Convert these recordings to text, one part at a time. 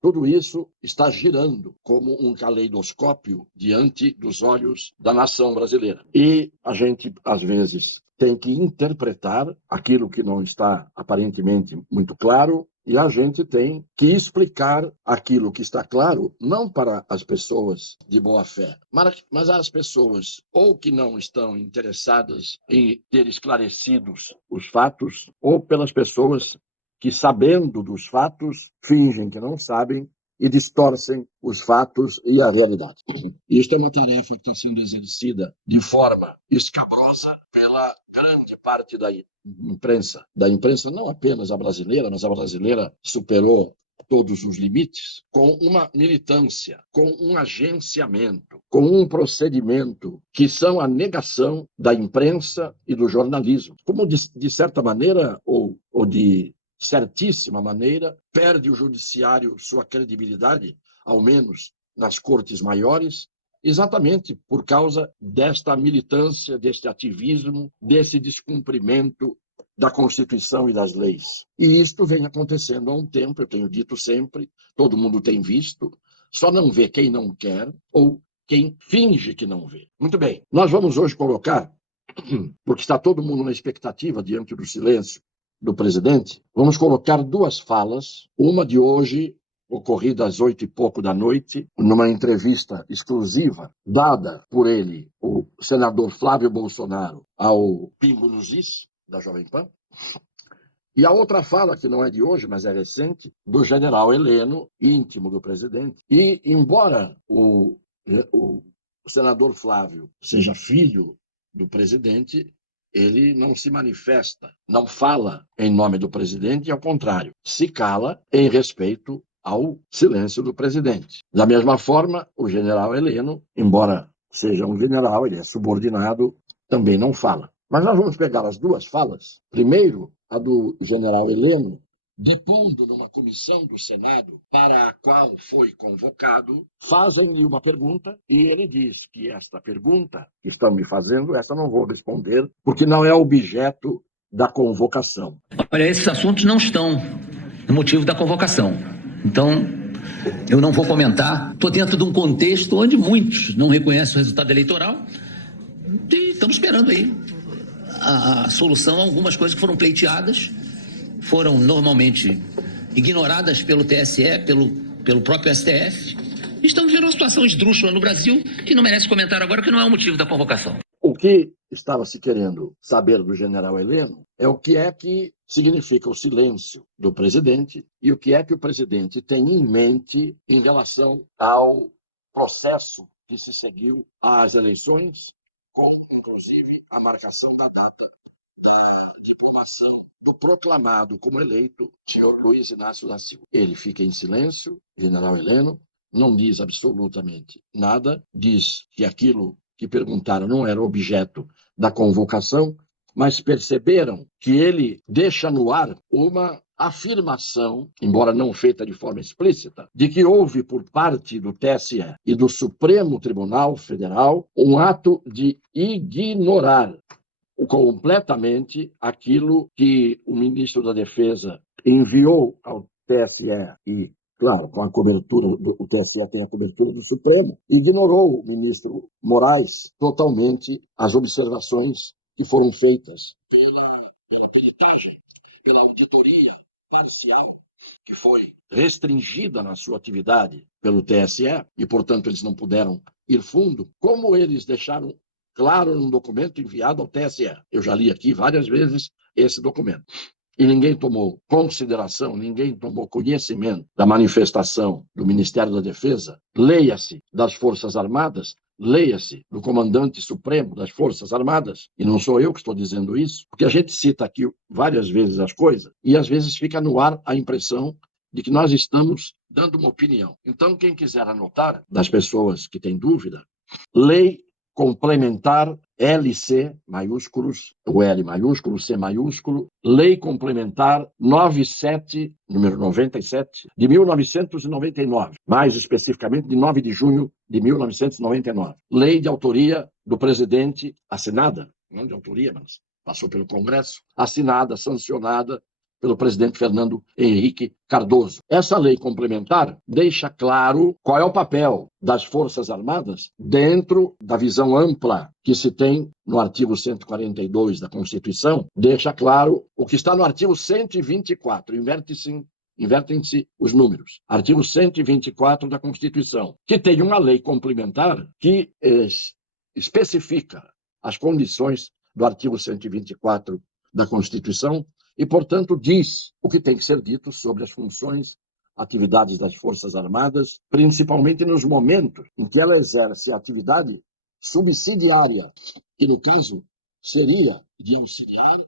Tudo isso está girando como um caleidoscópio diante dos olhos da nação brasileira. E a gente, às vezes, tem que interpretar aquilo que não está aparentemente muito claro, e a gente tem que explicar aquilo que está claro, não para as pessoas de boa fé, mas às pessoas ou que não estão interessadas em ter esclarecidos os fatos, ou pelas pessoas que, sabendo dos fatos, fingem que não sabem e distorcem os fatos e a realidade. Isto é uma tarefa que está sendo exercida de forma escabrosa pela grande parte da imprensa não apenas a brasileira, mas a brasileira superou todos os limites, com uma militância, com um agenciamento, com um procedimento que são a negação da imprensa e do jornalismo. Como, de certa maneira, ou de certíssima maneira, perde o judiciário sua credibilidade, ao menos nas cortes maiores, exatamente por causa desta militância, deste ativismo, desse descumprimento da Constituição e das leis. E isto vem acontecendo há um tempo, eu tenho dito sempre, todo mundo tem visto, só não vê quem não quer ou quem finge que não vê. Muito bem, nós vamos hoje colocar, porque está todo mundo na expectativa diante do silêncio do presidente, vamos colocar duas falas, uma de hoje, ocorrida às 8h pouco da noite, numa entrevista exclusiva dada por ele, o senador Flávio Bolsonaro, ao Pingo nos Is, da Jovem Pan, e a outra fala, que não é de hoje, mas é recente, do general Heleno, íntimo do presidente. E, embora o senador Flávio seja filho do presidente, ele não se manifesta, não fala em nome do presidente, e, ao contrário, se cala em respeito ao silêncio do presidente. Da mesma forma, o general Heleno, embora seja um general, ele é subordinado, também não fala. Mas nós vamos pegar as duas falas. Primeiro, a do general Heleno, depondo numa comissão do Senado para a qual foi convocado, fazem-lhe uma pergunta e ele diz que esta pergunta que estão me fazendo, essa não vou responder, porque não é objeto da convocação. Olha, esses assuntos não estão no motivo da convocação. Então, eu não vou comentar. Estou dentro de um contexto onde muitos não reconhecem o resultado eleitoral e estamos esperando aí a solução a algumas coisas que foram pleiteadas, foram normalmente ignoradas pelo TSE, pelo próprio STF. Estamos vendo uma situação esdrúxula no Brasil que não merece comentar agora, que não é o motivo da convocação. O que estava se querendo saber do general Heleno é o que é que significa o silêncio do presidente e o que é que o presidente tem em mente em relação ao processo que se seguiu às eleições, com, inclusive, a marcação da data da diplomação do proclamado como eleito senhor Luiz Inácio da Silva. Ele fica em silêncio, general Heleno, não diz absolutamente nada, diz que aquilo que perguntaram não era objeto da convocação, mas perceberam que ele deixa no ar uma afirmação, embora não feita de forma explícita, de que houve por parte do TSE e do Supremo Tribunal Federal um ato de ignorar completamente aquilo que o ministro da Defesa enviou ao TSE e, claro, com a cobertura, o TSE tem a cobertura do Supremo, ignorou o ministro Moraes totalmente as observações que foram feitas pela peritagem, pela auditoria parcial, que foi restringida na sua atividade pelo TSE, e, portanto, eles não puderam ir fundo, como eles deixaram claro num documento enviado ao TSE. Eu já li aqui várias vezes esse documento. E ninguém tomou consideração, ninguém tomou conhecimento da manifestação do Ministério da Defesa, leia-se das Forças Armadas, leia-se do Comandante Supremo das Forças Armadas, e não sou eu que estou dizendo isso, porque a gente cita aqui várias vezes as coisas, e às vezes fica no ar a impressão de que nós estamos dando uma opinião. Então, quem quiser anotar, das pessoas que têm dúvida, lei complementar LC maiúsculos, o L maiúsculo, C maiúsculo, Lei Complementar 97, número 97, de 1999, mais especificamente de 9 de junho de 1999. Lei de autoria do presidente, assinada, não de autoria, mas passou pelo Congresso, assinada, sancionada pelo presidente Fernando Henrique Cardoso. Essa lei complementar deixa claro qual é o papel das Forças Armadas dentro da visão ampla que se tem no artigo 142 da Constituição, deixa claro o que está no artigo 124, invertem-se os números. Artigo 124 da Constituição, que tem uma lei complementar que especifica as condições do artigo 124 da Constituição e, portanto, diz o que tem que ser dito sobre as funções, atividades das Forças Armadas, principalmente nos momentos em que ela exerce a atividade subsidiária, que no caso seria de auxiliar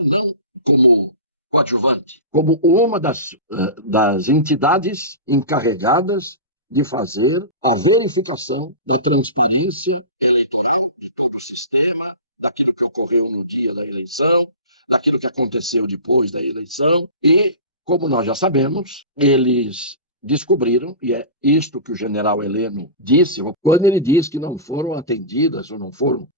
não como coadjuvante, como uma das entidades encarregadas de fazer a verificação da transparência eleitoral de todo o sistema, daquilo que ocorreu no dia da eleição, daquilo que aconteceu depois da eleição. E, como nós já sabemos, eles descobriram, e é isto que o general Heleno disse, quando ele diz que não foram atendidas ou não foram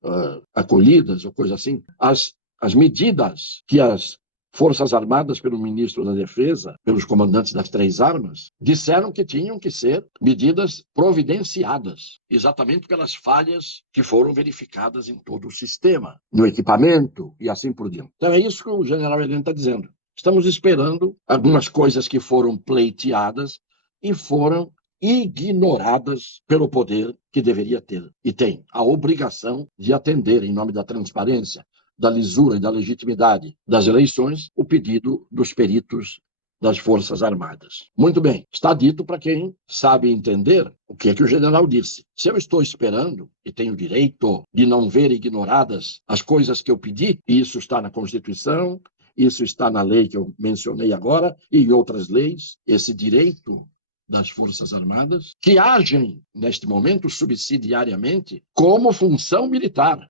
acolhidas, ou coisa assim, as medidas que as Forças Armadas, pelo ministro da Defesa, pelos comandantes das 3 armas, disseram que tinham que ser medidas providenciadas, exatamente pelas falhas que foram verificadas em todo o sistema, no equipamento e assim por diante. Então é isso que o general Heleno está dizendo. Estamos esperando algumas coisas que foram pleiteadas e foram ignoradas pelo poder que deveria ter e tem a obrigação de atender, em nome da transparência, da lisura e da legitimidade das eleições, o pedido dos peritos das Forças Armadas. Muito bem, está dito para quem sabe entender o que é que o general disse. Se eu estou esperando e tenho direito de não ver ignoradas as coisas que eu pedi, e isso está na Constituição, isso está na lei que eu mencionei agora e em outras leis, esse direito das Forças Armadas, que agem, neste momento, subsidiariamente, como função militar,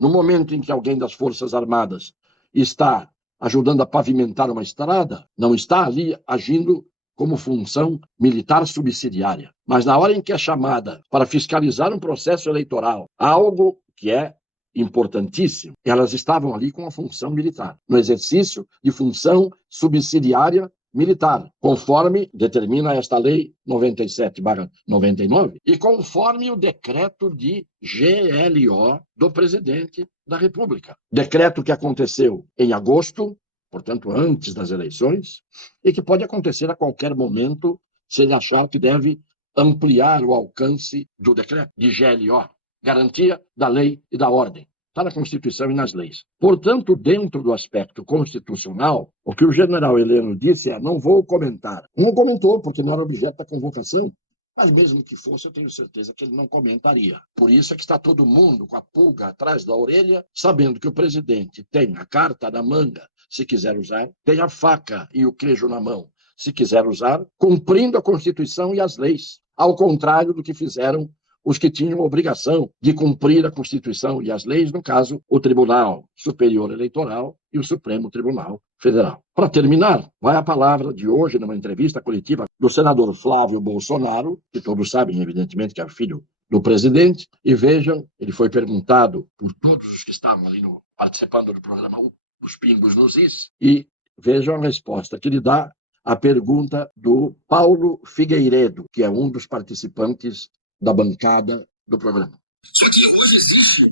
No momento em que alguém das Forças Armadas está ajudando a pavimentar uma estrada, não está ali agindo como função militar subsidiária. Mas na hora em que é chamada para fiscalizar um processo eleitoral, algo que é importantíssimo, elas estavam ali com a função militar, no exercício de função subsidiária militar, conforme determina esta lei 97/99 e conforme o decreto de GLO do presidente da República. Decreto que aconteceu em agosto, portanto antes das eleições, e que pode acontecer a qualquer momento se ele achar que deve ampliar o alcance do decreto de GLO, garantia da lei e da ordem. Está na Constituição e nas leis. Portanto, dentro do aspecto constitucional, o que o general Heleno disse é: não vou comentar. Não comentou, porque não era objeto da convocação. Mas mesmo que fosse, eu tenho certeza que ele não comentaria. Por isso é que está todo mundo com a pulga atrás da orelha, sabendo que o presidente tem a carta na manga, se quiser usar, tem a faca e o queijo na mão, se quiser usar, cumprindo a Constituição e as leis, ao contrário do que fizeram os que tinham obrigação de cumprir a Constituição e as leis, no caso, o Tribunal Superior Eleitoral e o Supremo Tribunal Federal. Para terminar, vai a palavra de hoje, numa entrevista coletiva, do senador Flávio Bolsonaro, que todos sabem, evidentemente, que é filho do presidente, e vejam, ele foi perguntado por todos os que estavam ali participando do programa Os Pingos nos Is, e vejam a resposta que ele dá à pergunta do Paulo Figueiredo, que é um dos participantes da bancada do programa. Só que hoje existe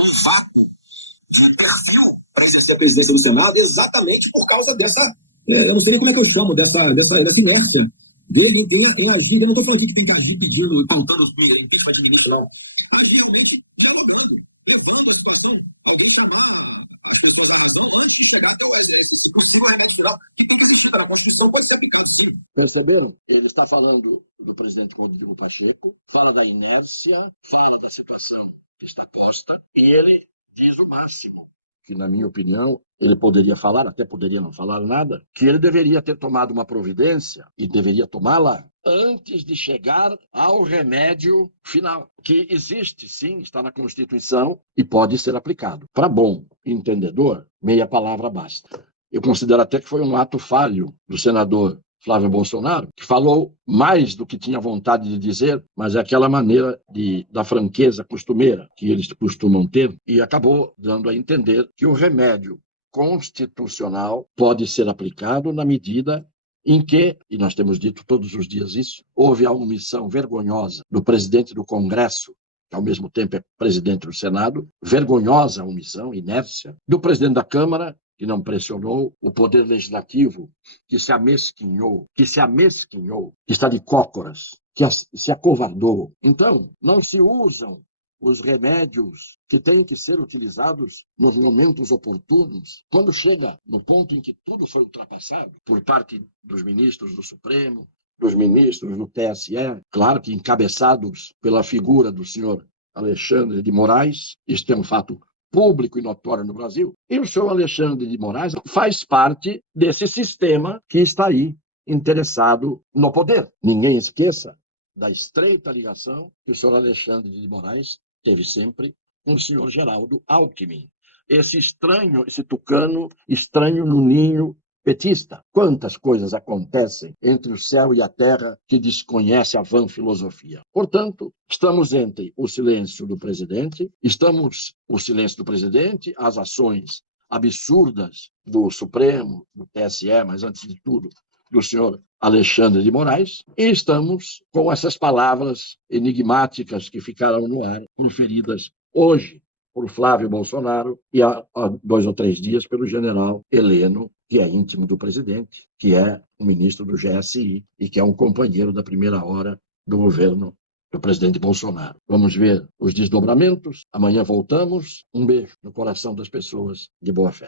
um vácuo de perfil para exercer a presidência do Senado exatamente por causa dessa, eu não sei nem como é que eu chamo, dessa inércia dele em agir. Eu não estou falando aqui que tem que agir pedindo, tentando impeachment de ministro, não. Agir realmente dialogando, levando a situação, alguém chamar as pessoas da razão antes de chegar até esse possível remédio final, que tem que existir, na Constituição pode ser aplicado sim. Perceberam? Ele está falando do presidente Rodrigo Pacheco, fala da inércia, fala da situação que está posta, e ele diz o máximo, que na minha opinião, ele poderia falar, até poderia não falar nada, que ele deveria ter tomado uma providência, e deveria tomá-la antes de chegar ao remédio final, que existe sim, está na Constituição e pode ser aplicado. Para bom entendedor, meia palavra basta. Eu considero até que foi um ato falho do senador Flávio Bolsonaro, que falou mais do que tinha vontade de dizer, mas é aquela maneira da franqueza costumeira que eles costumam ter, e acabou dando a entender que o remédio constitucional pode ser aplicado na medida em que, e nós temos dito todos os dias isso, houve a omissão vergonhosa do presidente do Congresso, que ao mesmo tempo é presidente do Senado, vergonhosa omissão, inércia, do presidente da Câmara, que não pressionou, o Poder Legislativo, que se amesquinhou, que está de cócoras, que se acovardou. Então, não se usam os remédios que têm que ser utilizados nos momentos oportunos, quando chega no ponto em que tudo foi ultrapassado por parte dos ministros do Supremo, dos ministros do TSE, claro que encabeçados pela figura do senhor Alexandre de Moraes, isto é um fato público e notório no Brasil, e o senhor Alexandre de Moraes faz parte desse sistema que está aí, interessado no poder. Ninguém esqueça da estreita ligação que o senhor Alexandre de Moraes teve sempre com o senhor Geraldo Alckmin. Esse tucano estranho no ninho petista. Quantas coisas acontecem entre o céu e a terra que desconhece a vã filosofia. Portanto, estamos entre o silêncio do presidente, as ações absurdas do Supremo, do TSE, mas antes de tudo, do senhor Alexandre de Moraes, e estamos com essas palavras enigmáticas que ficaram no ar, proferidas hoje por Flávio Bolsonaro e há 2 ou 3 dias pelo general Heleno, que é íntimo do presidente, que é o ministro do GSI e que é um companheiro da primeira hora do governo do presidente Bolsonaro. Vamos ver os desdobramentos. Amanhã voltamos. Um beijo no coração das pessoas de boa fé.